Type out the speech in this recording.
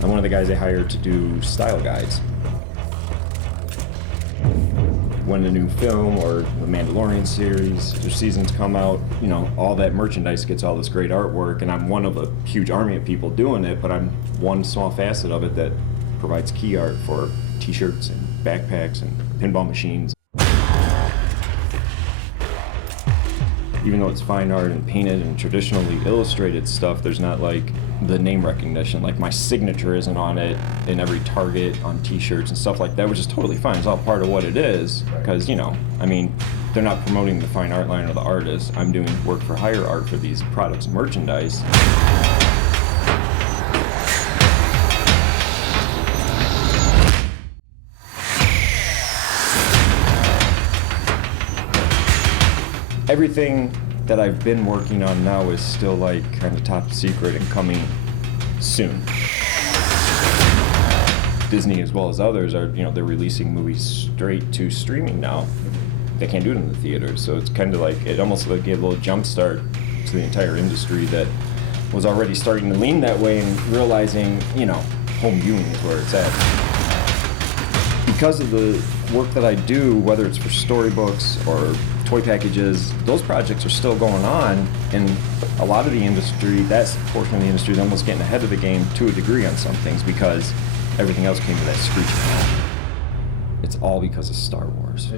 I'm one of the guys they hired to do style guides. When a new film or the Mandalorian series or seasons come out, you know, all that merchandise gets all this great artwork, and I'm one of a huge army of people doing it, but I'm one small facet of it that provides key art for t-shirts and backpacks and pinball machines. Even though it's fine art and painted and traditionally illustrated stuff, there's not like the name recognition, like my signature isn't on it in every Target on t-shirts and stuff like that, which is totally fine. It's all part of what it is, because, you know, I mean, they're not promoting the fine art line or the artist. I'm doing work for hire art for these products and merchandise. Everything that I've been working on now is still like kind of top secret and coming soon. Disney, as well as others, are, you know, they're releasing movies straight to streaming now. They can't do it in the theaters, so it's kind of like, it almost like gave a little jump start to the entire industry that was already starting to lean that way and realizing, you know, home viewing is where it's at. Because of the work that I do, whether it's for storybooks or toy packages, those projects are still going on, and a lot of the industry, that portion of the industry is almost getting ahead of the game to a degree on some things because everything else came to that screeching halt. It's all because of Star Wars.